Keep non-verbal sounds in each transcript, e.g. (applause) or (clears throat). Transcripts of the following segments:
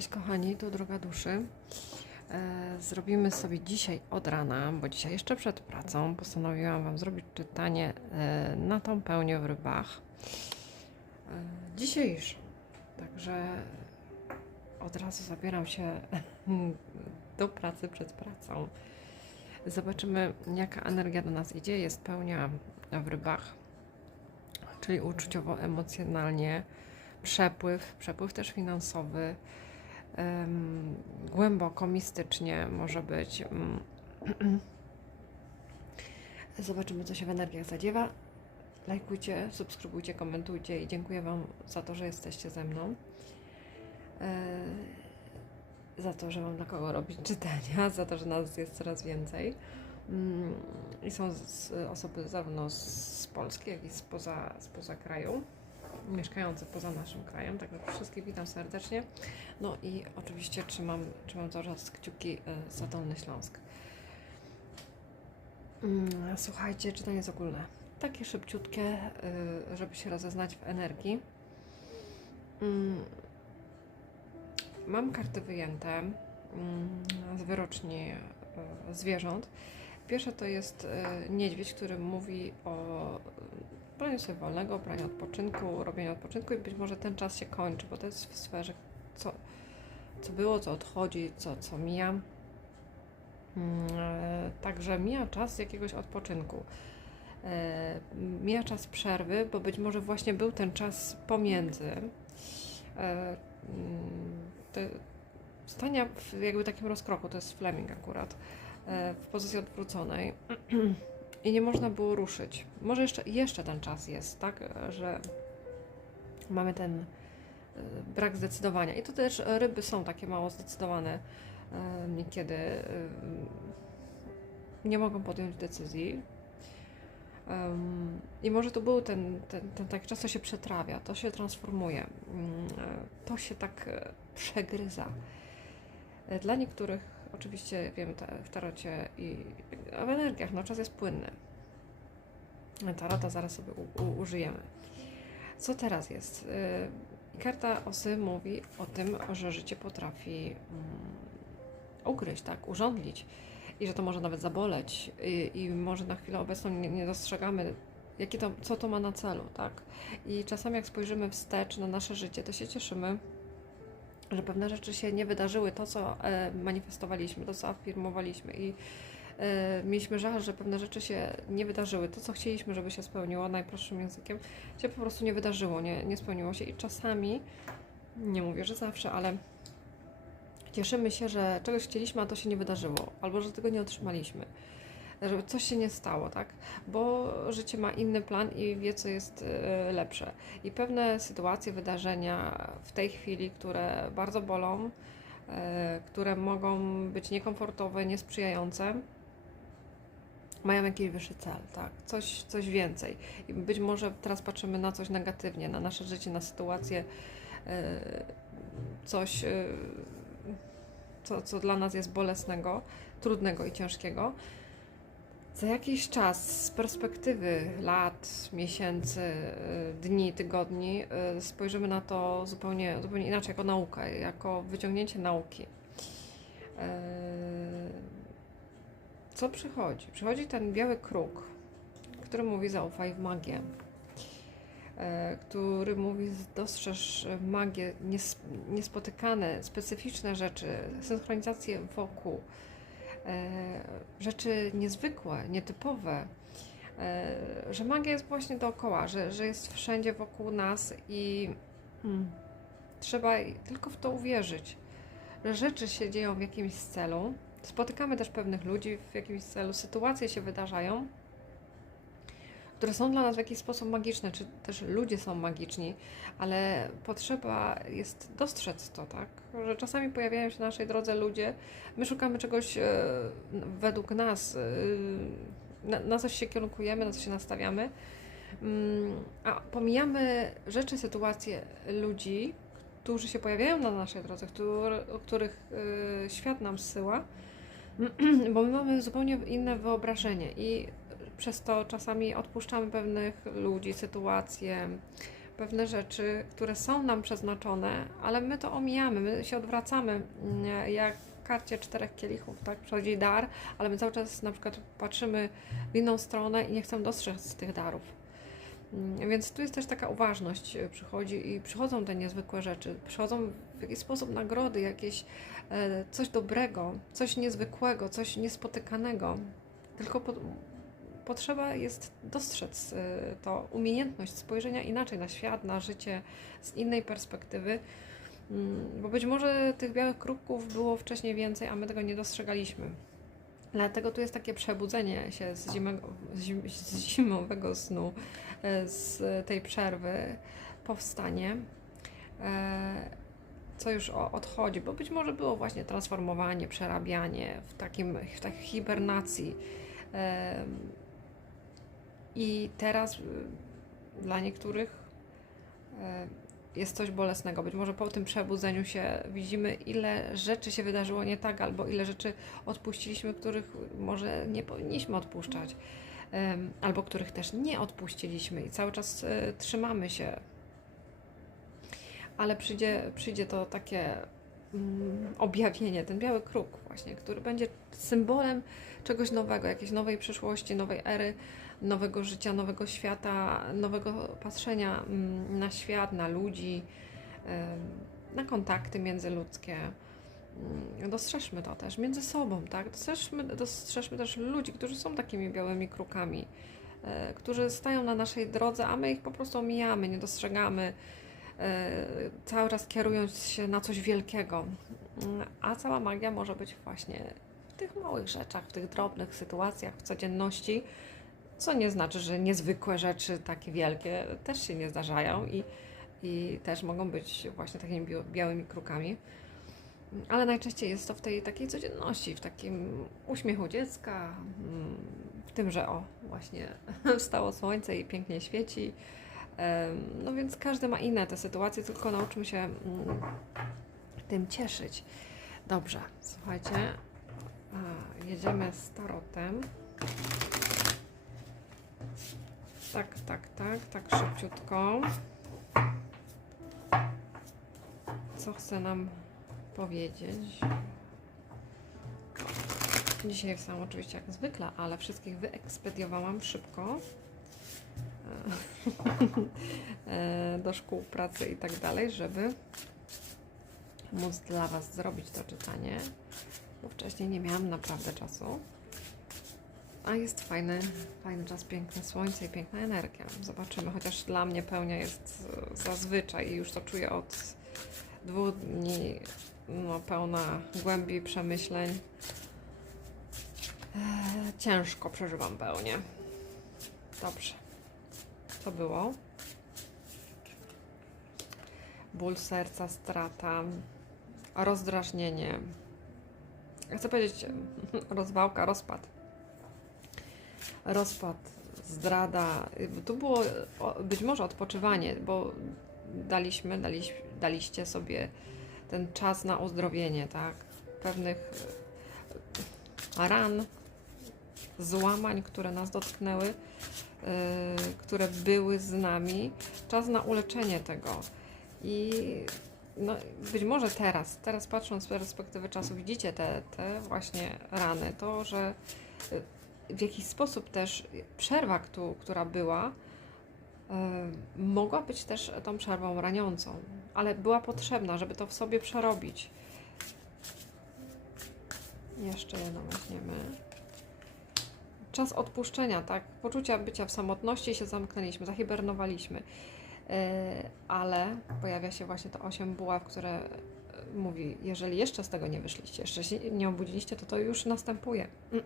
Cześć kochani, tu droga duszy. E, Zrobimy sobie dzisiaj od rana, bo dzisiaj jeszcze przed pracą postanowiłam Wam zrobić czytanie e, na tą pełnię w rybach. E, Dzisiejsze. Także od razu zabieram się (laughs) do pracy przed pracą. Zobaczymy, jaka energia do nas idzie. Jest pełnia w rybach, czyli uczuciowo-emocjonalnie przepływ, przepływ też finansowy, głęboko, mistycznie może być. Mm. (clears throat) Zobaczymy, co się w energiach zadziewa. Lajkujcie, subskrybujcie, komentujcie i dziękuję Wam za to, że jesteście ze mną. E, za to, że mam dla kogo robić (laughs) czytania, za to, że nas jest coraz więcej. Mm, I są osoby zarówno z Polski, jak i spoza, spoza kraju mieszkający poza naszym krajem. Także wszystkich witam serdecznie. No i oczywiście trzymam, trzymam cały czas kciuki e, za Dolny Śląsk. Mm, Słuchajcie, czytanie jest ogólne. Takie szybciutkie, e, żeby się rozeznać w energii. Mm, Mam karty wyjęte mm, z wyroczni e, zwierząt. Pierwsze to jest e, niedźwiedź, który mówi o braniu sobie wolnego, braniu odpoczynku, robieniu odpoczynku i być może ten czas się kończy, bo to jest w sferze, co, co było, co odchodzi, co, co mija. Mm, e, Także mija czas jakiegoś odpoczynku. E, Mija czas przerwy, bo być może właśnie był ten czas pomiędzy. E, mm, Te, stania w jakby takim rozkroku, to jest Fleming akurat, e, w pozycji odwróconej (clears throat) i nie można było ruszyć. Może jeszcze, jeszcze ten czas jest, tak, że mamy ten e, brak zdecydowania. I to też ryby są takie mało zdecydowane e, niekiedy. e, Nie mogą podjąć decyzji. I może to był ten, ten, ten taki czas, to się przetrawia, to się transformuje, mm, e, to się tak e, przegryza. E, Dla niektórych, oczywiście wiem te, w tarocie i w energiach, no czas jest płynny. Tarota zaraz sobie u, u, użyjemy. Co teraz jest? Y, Karta osy mówi o tym, że życie potrafi mm, ugryźć, tak, urządlić i że to może nawet zaboleć i, i może na chwilę obecną nie, nie dostrzegamy, jakie to, co to ma na celu, tak? I czasami jak spojrzymy wstecz na nasze życie, to się cieszymy, że pewne rzeczy się nie wydarzyły, to co e, manifestowaliśmy, to co afirmowaliśmy i e, mieliśmy żal, że pewne rzeczy się nie wydarzyły. To, co chcieliśmy, żeby się spełniło, najprostszym językiem, się po prostu nie wydarzyło, nie, nie spełniło się i czasami, nie mówię, że zawsze, ale cieszymy się, że czegoś chcieliśmy, a to się nie wydarzyło, albo że tego nie otrzymaliśmy. Że coś się nie stało, tak? Bo życie ma inny plan i wie, co jest e, lepsze. I pewne sytuacje, wydarzenia w tej chwili, które bardzo bolą, e, które mogą być niekomfortowe, niesprzyjające, mają jakiś wyższy cel, tak? Coś, coś więcej. I być może teraz patrzymy na coś negatywnie, na nasze życie, na sytuację, e, coś, co, co dla nas jest bolesnego, trudnego i ciężkiego. Za jakiś czas, z perspektywy lat, miesięcy, y, dni, tygodni, y, spojrzymy na to zupełnie, zupełnie inaczej, jako naukę, jako wyciągnięcie nauki. Y, Co przychodzi? Przychodzi ten biały kruk, który mówi zaufaj w magię, który mówi dostrzeż magię, nies- niespotykane, specyficzne rzeczy, synchronizację wokół rzeczy niezwykłe, nietypowe, e, że magia jest właśnie dookoła, że, że jest wszędzie wokół nas i mm, trzeba tylko w to uwierzyć, że rzeczy się dzieją w jakimś celu. Spotykamy też pewnych ludzi w jakimś celu, sytuacje się wydarzają, które są dla nas w jakiś sposób magiczne, czy też ludzie są magiczni, ale potrzeba jest dostrzec to, tak? Że czasami pojawiają się na naszej drodze ludzie, my szukamy czegoś e, według nas, e, na, na coś się kierunkujemy, na coś się nastawiamy, mm, a pomijamy rzeczy, sytuacje ludzi, którzy się pojawiają na naszej drodze, który, których e, świat nam zsyła, (clears throat) bo my mamy zupełnie inne wyobrażenie i przez to czasami odpuszczamy pewnych ludzi, sytuacje, pewne rzeczy, które są nam przeznaczone, ale my to omijamy, my się odwracamy mm, jak karcie czterech kielichów, tak? Przychodzi dar, ale my cały czas na przykład patrzymy w inną stronę i nie chcemy dostrzec tych darów. Mm, Więc tu jest też taka uważność e, przychodzi i przychodzą te niezwykłe rzeczy, przychodzą w jakiś sposób nagrody, jakieś e, coś dobrego, coś niezwykłego, coś niespotykanego. Tylko po, potrzeba jest dostrzec e, to, umiejętność spojrzenia inaczej na świat, na życie z innej perspektywy. Mm, Bo być może tych białych kruków było wcześniej więcej, a my tego nie dostrzegaliśmy. Dlatego tu jest takie przebudzenie się z, zimego, z zim- z zimowego snu, e, z tej przerwy, powstanie, e, co już odchodzi, bo być może było właśnie transformowanie, przerabianie w, takim, w takiej hibernacji. I teraz y, dla niektórych e, jest coś bolesnego. Być może po tym przebudzeniu się widzimy, ile rzeczy się wydarzyło nie tak, albo ile rzeczy odpuściliśmy, których może nie powinniśmy odpuszczać, albo których też nie odpuściliśmy i cały czas e, trzymamy się. Ale przyjdzie, przyjdzie to takie mm, objawienie, ten biały kruk właśnie, który będzie symbolem czegoś nowego, jakiejś nowej przyszłości, nowej ery, nowego życia, nowego świata, nowego patrzenia mm, na świat, na ludzi, na kontakty międzyludzkie. Mm, Dostrzeżmy to też między sobą, tak? Dostrzeżmy, dostrzeżmy też ludzi, którzy są takimi białymi krukami, e, którzy stają na naszej drodze, a my ich po prostu omijamy, nie dostrzegamy, e, cały czas kierując się na coś wielkiego. Mm, A cała magia może być właśnie w tych małych rzeczach, w tych drobnych sytuacjach, w codzienności, co nie znaczy, że niezwykłe rzeczy, takie wielkie, też się nie zdarzają i, i też mogą być właśnie takimi białymi krukami. Ale najczęściej jest to w tej takiej codzienności, w takim uśmiechu dziecka, mm, w tym, że o, właśnie (laughs) wstało słońce i pięknie świeci. No więc każdy ma inne te sytuacje, tylko nauczmy się mm, tym cieszyć. Dobrze, słuchajcie, jedziemy z tarotem. Tak, tak, tak, tak szybciutko. Co chce nam powiedzieć? Dzisiaj sam oczywiście jak zwykle, ale wszystkich wyekspediowałam szybko (laughs) e, do szkół, pracy i tak dalej, żeby móc dla Was zrobić to czytanie, bo wcześniej nie miałam naprawdę czasu. A jest fajny, fajny czas, piękne słońce i piękna energia. Zobaczymy, chociaż dla mnie pełnia jest e, zazwyczaj i już to czuję od dwóch dni no, pełna głębi przemyśleń. Eee, ciężko przeżywam pełnię. Dobrze. Co było? Ból serca, strata, rozdrażnienie. Chcę powiedzieć (laughs) rozwałka, rozpad. Rozpad, zdrada. Tu było być może odpoczywanie, bo daliśmy, daliś, daliście sobie ten czas na uzdrowienie, tak? Pewnych e, ran, złamań, które nas dotknęły, yy, które były z nami. Czas na uleczenie tego. I no, być może teraz, teraz patrząc z perspektywy czasu, widzicie te, te właśnie rany, to, że y, w jakiś sposób też przerwa, któ- która była, y, mogła być też tą przerwą raniącą, ale była potrzebna, żeby to w sobie przerobić. Jeszcze jedno weźmiemy. Czas odpuszczenia, tak? Poczucia bycia w samotności się zamknęliśmy, zahibernowaliśmy. Yy, ale pojawia się właśnie to osiem buław, które yy, mówi, jeżeli jeszcze z tego nie wyszliście, jeszcze się nie obudziliście, to to już następuje. (clears throat)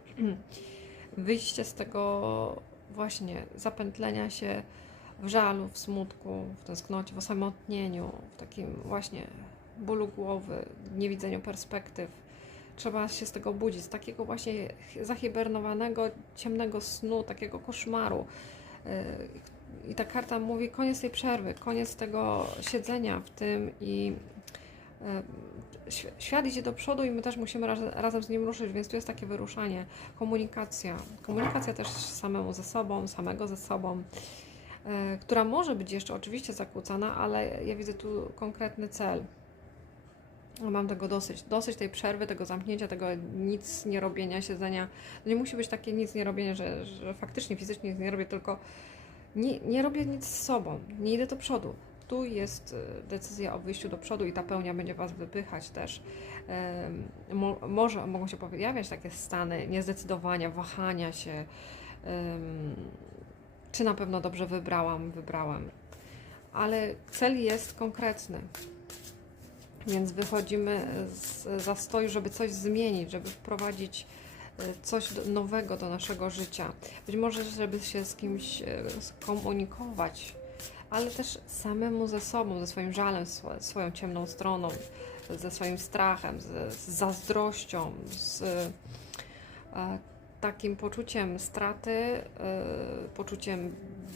Wyjście z tego właśnie zapętlenia się w żalu, w smutku, w tęsknocie, w osamotnieniu, w takim właśnie bólu głowy, niewidzeniu perspektyw. Trzeba się z tego obudzić, z takiego właśnie zahibernowanego, ciemnego snu, takiego koszmaru. Yy, I ta karta mówi koniec tej przerwy, koniec tego siedzenia w tym i świat idzie do przodu i my też musimy raz, razem z nim ruszyć, więc tu jest takie wyruszanie, komunikacja. Komunikacja też samemu ze sobą, samego ze sobą. e, która może być jeszcze oczywiście zakłócana, ale ja widzę tu konkretny cel. Mam tego dosyć. Dosyć tej przerwy, tego zamknięcia, tego nic nie robienia, siedzenia. To nie musi być takie nic nie robienie, że, że faktycznie fizycznie nic nie robię, tylko nie, nie robię nic z sobą, nie idę do przodu. Tu jest e, decyzja o wyjściu do przodu i ta pełnia będzie Was wypychać też. Mo, może mogą się pojawiać takie stany niezdecydowania, wahania się, czy na pewno dobrze wybrałam, wybrałem. Ale cel jest konkretny. Więc wychodzimy z zastoju, żeby coś zmienić, żeby wprowadzić e, coś nowego do naszego życia. Być może, żeby się z kimś e, skomunikować, ale też samemu ze sobą, ze swoim żalem, swo- swoją ciemną stroną, ze swoim strachem, z, z zazdrością, z e, takim poczuciem straty, e, poczuciem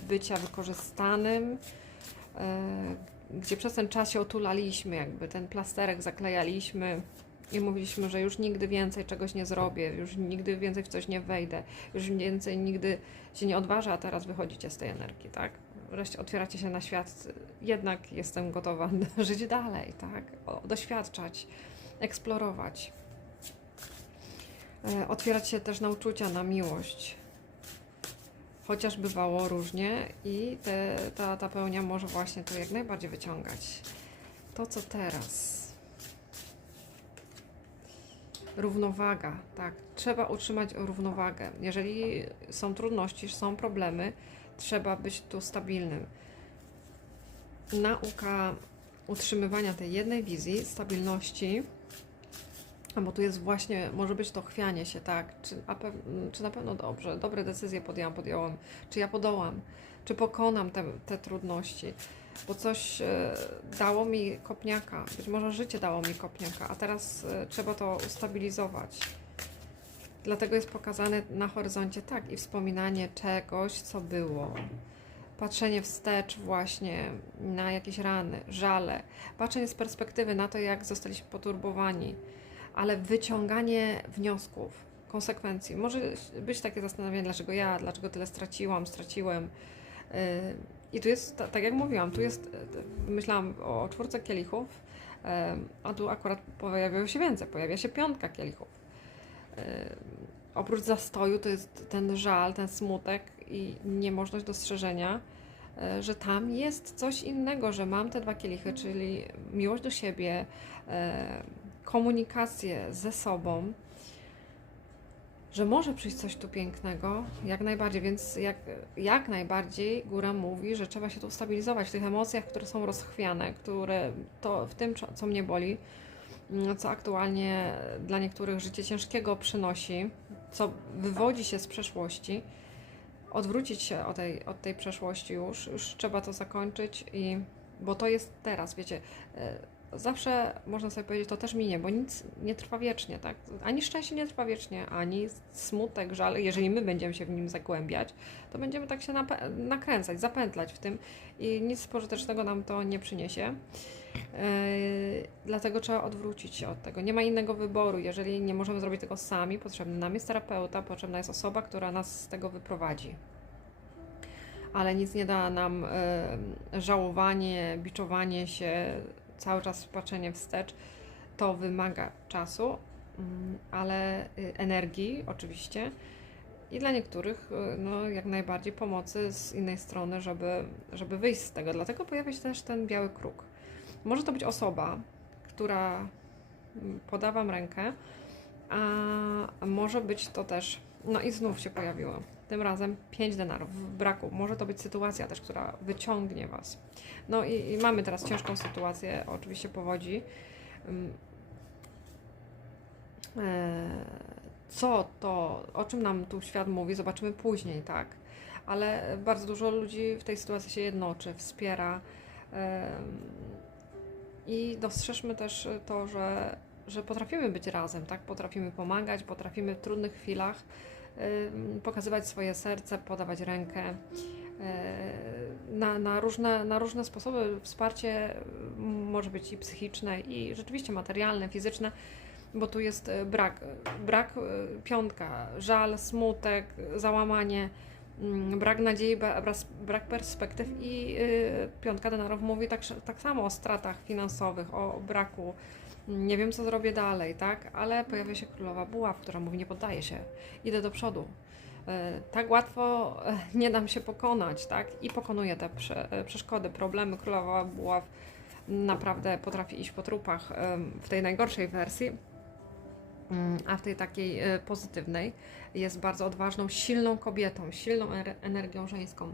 bycia wykorzystanym, e, gdzie przez ten czas się otulaliśmy, jakby ten plasterek zaklejaliśmy i mówiliśmy, że już nigdy więcej czegoś nie zrobię, już nigdy więcej w coś nie wejdę, już więcej nigdy się nie odważę, a teraz wychodzicie z tej energii, tak? Wreszcie otwieracie się na świat, jednak jestem gotowa (laughs) żyć dalej, tak? Doświadczać, eksplorować. E, Otwierać się też na uczucia, na miłość. Chociaż bywało różnie i te, ta, ta pełnia może właśnie to jak najbardziej wyciągać. To, co teraz. Równowaga, tak. Trzeba utrzymać równowagę. Jeżeli są trudności, są problemy, trzeba być tu stabilnym. Nauka utrzymywania tej jednej wizji, stabilności, bo tu jest właśnie, może być to chwianie się, tak, czy, a pew, czy na pewno dobrze, dobre decyzje podjęłam, podjąłem, czy ja podołam, czy pokonam te, te trudności, bo coś e, dało mi kopniaka, być może życie dało mi kopniaka, a teraz e, trzeba to ustabilizować. Dlatego jest pokazane na horyzoncie tak i wspominanie czegoś, co było. Patrzenie wstecz właśnie na jakieś rany, żale, patrzenie z perspektywy na to, jak zostaliśmy poturbowani, ale wyciąganie wniosków, konsekwencji. Może być takie zastanowienie, dlaczego ja, dlaczego tyle straciłam, straciłem. Yy, I tu jest, ta- tak jak mówiłam, tu jest, yy, myślałam o czwórce kielichów, yy, a tu akurat pojawiało się więcej, pojawia się piątka kielichów. Oprócz zastoju to jest ten żal, ten smutek i niemożność dostrzeżenia, yy, że tam jest coś innego, że mam te dwa kielichy, czyli miłość do siebie, yy, komunikację ze sobą, że może przyjść coś tu pięknego, jak najbardziej, więc jak, jak najbardziej góra mówi, że trzeba się tu stabilizować w tych emocjach, które są rozchwiane, które to w tym, co- co mnie boli, mm, co aktualnie dla niektórych życie ciężkiego przynosi, co wywodzi się z przeszłości, odwrócić się od tej, od tej przeszłości już, już trzeba to zakończyć i bo to jest teraz, wiecie, e, zawsze można sobie powiedzieć, to też minie, bo nic nie trwa wiecznie, tak? Ani szczęście nie trwa wiecznie, ani smutek, żal. Jeżeli my będziemy się w nim zagłębiać, to będziemy tak się nakręcać, zapętlać w tym i nic pożytecznego nam to nie przyniesie. Yy, dlatego trzeba odwrócić się od tego. Nie ma innego wyboru. Jeżeli nie możemy zrobić tego sami, potrzebny nam jest terapeuta, potrzebna jest osoba, która nas z tego wyprowadzi ale nic nie da nam e, żałowanie, biczowanie się, cały czas patrzenie wstecz. To wymaga czasu, mm, ale y, energii oczywiście i dla niektórych y, no, jak najbardziej pomocy z innej strony, żeby, żeby wyjść z tego. Dlatego pojawia się też ten biały kruk. Może to być osoba, która mm, poda Wam rękę, a może być to też, no i znów się pojawiło. Tym razem 5 denarów w braku. Może to być sytuacja też, która wyciągnie Was. No i, i mamy teraz ciężką sytuację, oczywiście powodzi. Ym, e, Co to, o czym nam tu świat mówi, zobaczymy później, tak? Ale bardzo dużo ludzi w tej sytuacji się jednoczy, wspiera. Ym, I dostrzeżmy też to, że, że potrafimy być razem, tak? Potrafimy pomagać, potrafimy w trudnych chwilach pokazywać swoje serce, podawać rękę. Yy, Na, na, różne, na różne sposoby wsparcie mm, może być i psychiczne, i rzeczywiście materialne, fizyczne, bo tu jest y, brak, brak y, piątka, żal, smutek, załamanie. mm, brak nadziei, brak- perspektyw i y, piątka denarów mówi tak, tak samo o stratach finansowych, o braku, nie wiem co zrobię dalej, tak? Ale pojawia się królowa buław, która mówi nie poddaję się, idę do przodu. E, Tak łatwo e, nie dam się pokonać, tak? I pokonuję te e, przeszkody, problemy. Królowa buław naprawdę potrafi iść po trupach w tej najgorszej wersji, Mm, a w tej takiej pozytywnej jest bardzo odważną, silną kobietą, silną ener- energią żeńską,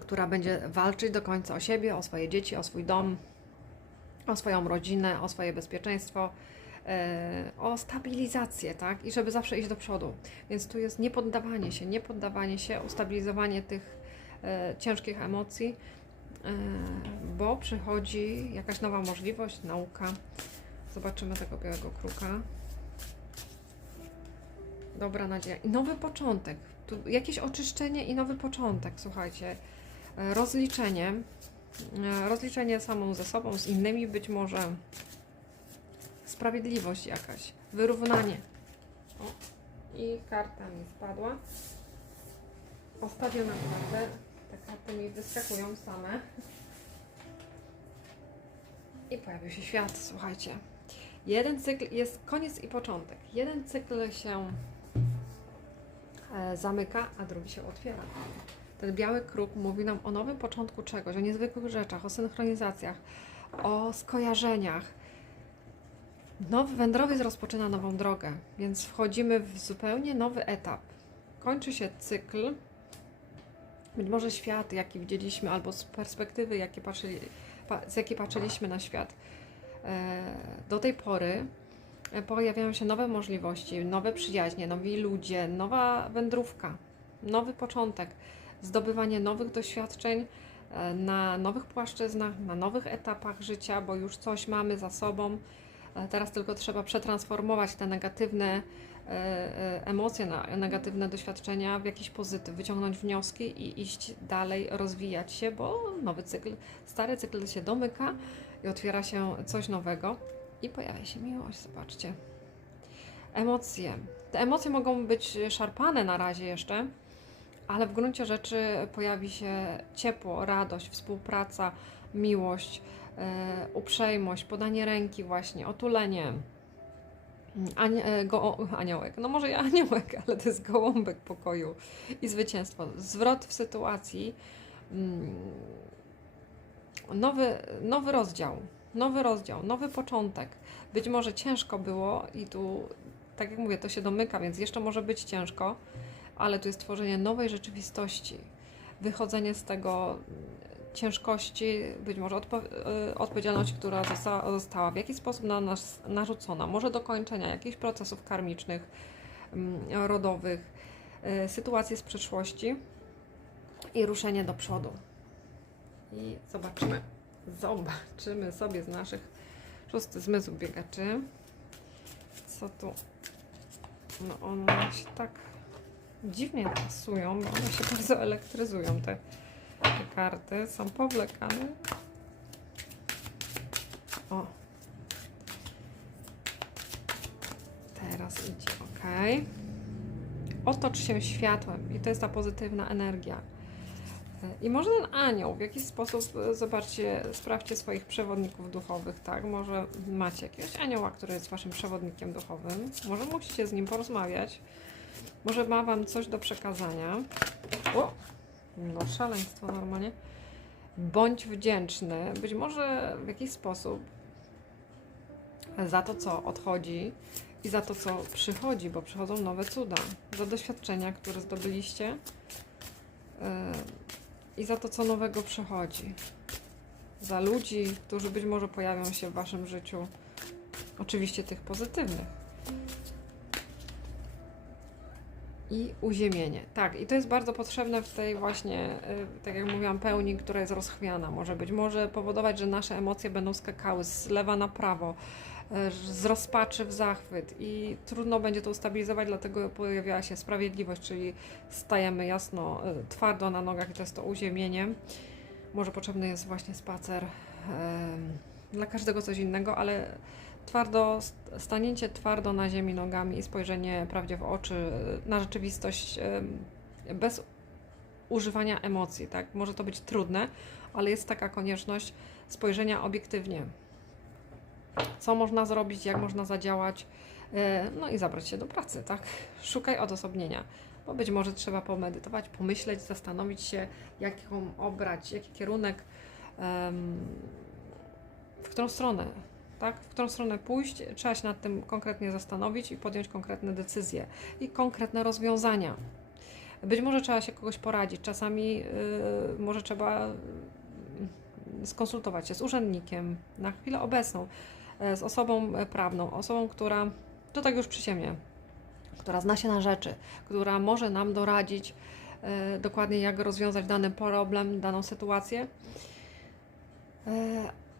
która będzie walczyć do końca o siebie, o swoje dzieci, o swój dom, o swoją rodzinę, o swoje bezpieczeństwo, e, o stabilizację, tak? I żeby zawsze iść do przodu. Więc tu jest niepoddawanie się, niepoddawanie się, ustabilizowanie tych e, ciężkich emocji, e, bo przychodzi jakaś nowa możliwość, nauka. Zobaczymy tego białego kruka. Dobra nadzieja. I nowy początek. Tu jakieś oczyszczenie i nowy początek, słuchajcie. Rozliczenie. E, Rozliczenie samą ze sobą, z innymi być może. Sprawiedliwość jakaś. Wyrównanie. O. I karta mi spadła. Ostatnia kartę. Te karty mi wyskakują same. I pojawił się świat, słuchajcie. Jeden cykl jest koniec i początek. Jeden cykl się e, zamyka, a drugi się otwiera. Ten biały kruk mówi nam o nowym początku czegoś, o niezwykłych rzeczach, o synchronizacjach, o skojarzeniach. Nowy wędrowiec rozpoczyna nową drogę, więc wchodzimy w zupełnie nowy etap. Kończy się cykl. Być może świat, jaki widzieliśmy, albo z perspektywy, jakie patrzyli, pa, z jakiej patrzyliśmy na świat. E, do tej pory e, pojawiają się nowe możliwości, nowe przyjaźnie, nowi ludzie, nowa wędrówka, nowy początek, zdobywanie nowych doświadczeń e, na nowych płaszczyznach, na nowych etapach życia, bo już coś mamy za sobą. E, Teraz tylko trzeba przetransformować te negatywne e, emocje, negatywne doświadczenia w jakiś pozytyw, wyciągnąć wnioski i iść dalej, rozwijać się, bo nowy cykl, stary cykl się domyka i otwiera się coś nowego i pojawia się miłość, zobaczcie. Emocje. Te emocje mogą być szarpane na razie jeszcze, ale w gruncie rzeczy pojawi się ciepło, radość, współpraca, miłość, e, uprzejmość, podanie ręki właśnie, otulenie. Anie, e, go, aniołek, no może i aniołek, ale to jest gołąbek pokoju i zwycięstwo. Zwrot w sytuacji, mm, nowy, nowy rozdział, nowy rozdział, nowy początek. Być może ciężko było i tu, tak jak mówię, to się domyka, więc jeszcze może być ciężko, ale tu jest tworzenie nowej rzeczywistości, wychodzenie z tego ciężkości, być może odpo- y, odpowiedzialność, która została, została w jakiś sposób na nas narzucona, może dokończenia jakichś procesów karmicznych, mm, rodowych, y, sytuacje z przeszłości i ruszenie do przodu. I zobaczymy, zobaczymy sobie z naszych szósty zmysł biegaczy, co tu, no one się tak dziwnie pasują, bo one się bardzo elektryzują, te, te karty są powlekane. O. Teraz idzie, ok. Otocz się światłem i to jest ta pozytywna energia. I może ten anioł w jakiś sposób, e, zobaczcie, sprawdźcie swoich przewodników duchowych, tak? Może macie jakiegoś anioła, który jest waszym przewodnikiem duchowym. Może musicie z nim porozmawiać. Może ma wam coś do przekazania. O! No, szaleństwo normalnie. Bądź wdzięczny, być może w jakiś sposób za to, co odchodzi i za to, co przychodzi, bo przychodzą nowe cuda. Za doświadczenia, które zdobyliście. Yy, i za to, co nowego przychodzi. Za ludzi, którzy być może pojawią się w Waszym życiu. Oczywiście tych pozytywnych. I uziemienie. Tak, i to jest bardzo potrzebne w tej właśnie, y, tak jak mówiłam, pełni, która jest rozchwiana. Może być, może powodować, że nasze emocje będą skakały z lewa na prawo, y, z rozpaczy w zachwyt i trudno będzie to ustabilizować, dlatego pojawiała się sprawiedliwość, czyli stajemy jasno, y, twardo na nogach i to jest to uziemienie. Może potrzebny jest właśnie spacer. Dla każdego coś innego, ale twardo, stanięcie twardo na ziemi nogami i spojrzenie prawdzie w oczy na rzeczywistość bez używania emocji, tak? Może to być trudne, ale jest taka konieczność spojrzenia obiektywnie. Co można zrobić, jak można zadziałać, e, no i zabrać się do pracy, tak? Szukaj odosobnienia, bo być może trzeba pomedytować, pomyśleć, zastanowić się, jaką obrać, jaki kierunek, w którą stronę, tak? W którą stronę pójść, trzeba się nad tym konkretnie zastanowić i podjąć konkretne decyzje i konkretne rozwiązania. Być może trzeba się kogoś poradzić, czasami yy, może trzeba yy, skonsultować się z urzędnikiem na chwilę obecną, yy, z osobą e, prawną, osobą, która, to tak już przyziemnie, która zna się na rzeczy, która może nam doradzić yy, dokładnie, jak rozwiązać dany problem, daną sytuację. Yy,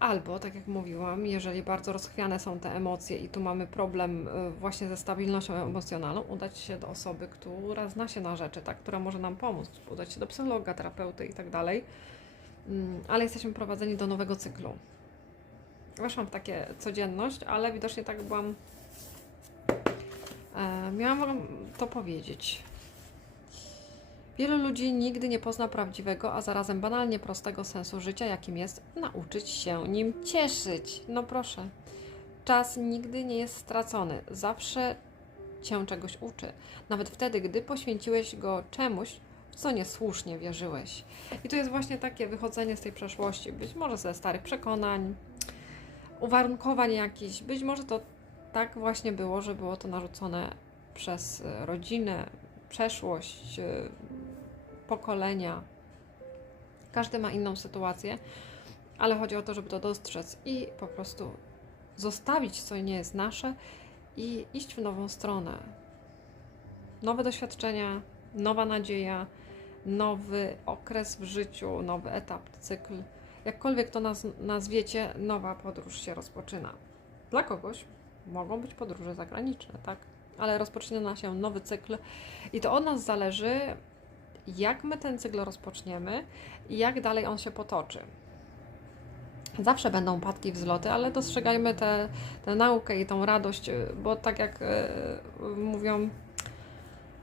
Albo, tak jak mówiłam, jeżeli bardzo rozchwiane są te emocje i tu mamy problem y, właśnie ze stabilnością emocjonalną, udać się do osoby, która zna się na rzeczy, tak, która może nam pomóc, udać się do psychologa, terapeuty i tak dalej. Mm, Ale jesteśmy prowadzeni do nowego cyklu. Weszłam w takie codzienność, ale widocznie tak byłam. E, miałam Wam to powiedzieć. Wielu ludzi nigdy nie pozna prawdziwego, a zarazem banalnie prostego sensu życia, jakim jest nauczyć się nim cieszyć. No proszę. Czas nigdy nie jest stracony. Zawsze cię czegoś uczy. Nawet wtedy, gdy poświęciłeś go czemuś, w co niesłusznie wierzyłeś. I tu jest właśnie takie wychodzenie z tej przeszłości, być może ze starych przekonań, uwarunkowań jakichś. Być może to tak właśnie było, że było to narzucone przez rodzinę, przeszłość, pokolenia. Każdy ma inną sytuację, ale chodzi o to, żeby to dostrzec i po prostu zostawić, co nie jest nasze i iść w nową stronę. Nowe doświadczenia, nowa nadzieja, nowy okres w życiu, nowy etap, cykl. Jakkolwiek to naz nazwiecie, nowa podróż się rozpoczyna. Dla kogoś mogą być podróże zagraniczne, tak? Ale rozpoczyna się nowy cykl i to od nas zależy, jak my ten cykl rozpoczniemy i jak dalej on się potoczy. Zawsze będą upadki wzloty, ale dostrzegajmy tę te, naukę i tą radość, bo tak jak e, mówią,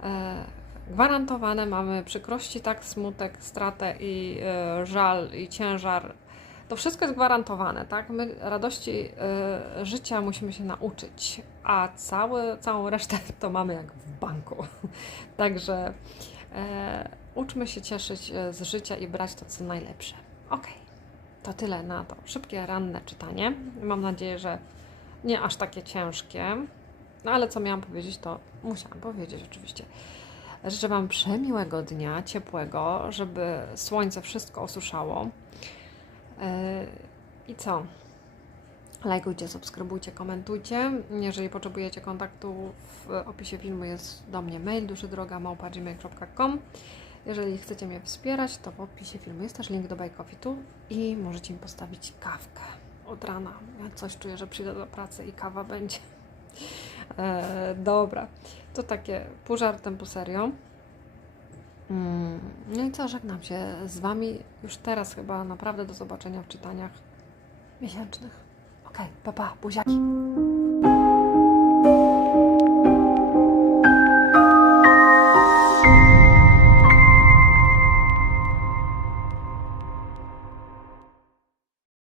e, gwarantowane mamy przykrości, tak, smutek, stratę i e, żal i ciężar. To wszystko jest gwarantowane, tak? My radości e, życia musimy się nauczyć, a cały, całą resztę to mamy jak w banku. (laughs) Także uczmy się cieszyć e, z życia i brać to, co najlepsze. Ok, to tyle na to. Szybkie, ranne czytanie. Mam nadzieję, że nie aż takie ciężkie. No ale co miałam powiedzieć, to musiałam powiedzieć oczywiście. Życzę Wam przemiłego dnia, ciepłego, żeby słońce wszystko osuszało. E, I co? Lajkujcie, subskrybujcie, komentujcie. Jeżeli potrzebujecie kontaktu, w opisie filmu jest do mnie mail duszydroga.gmail.com Jeżeli chcecie mnie wspierać, to w opisie filmu jest też link do Buy Coffee tu i możecie mi postawić kawkę od rana. Ja coś czuję, że przyjdę do pracy i kawa będzie. E, dobra, to takie pół żartem, pół serio. Mm, no i co, żegnam się z Wami już teraz chyba naprawdę do zobaczenia w czytaniach miesięcznych. 开，爸爸，不下去。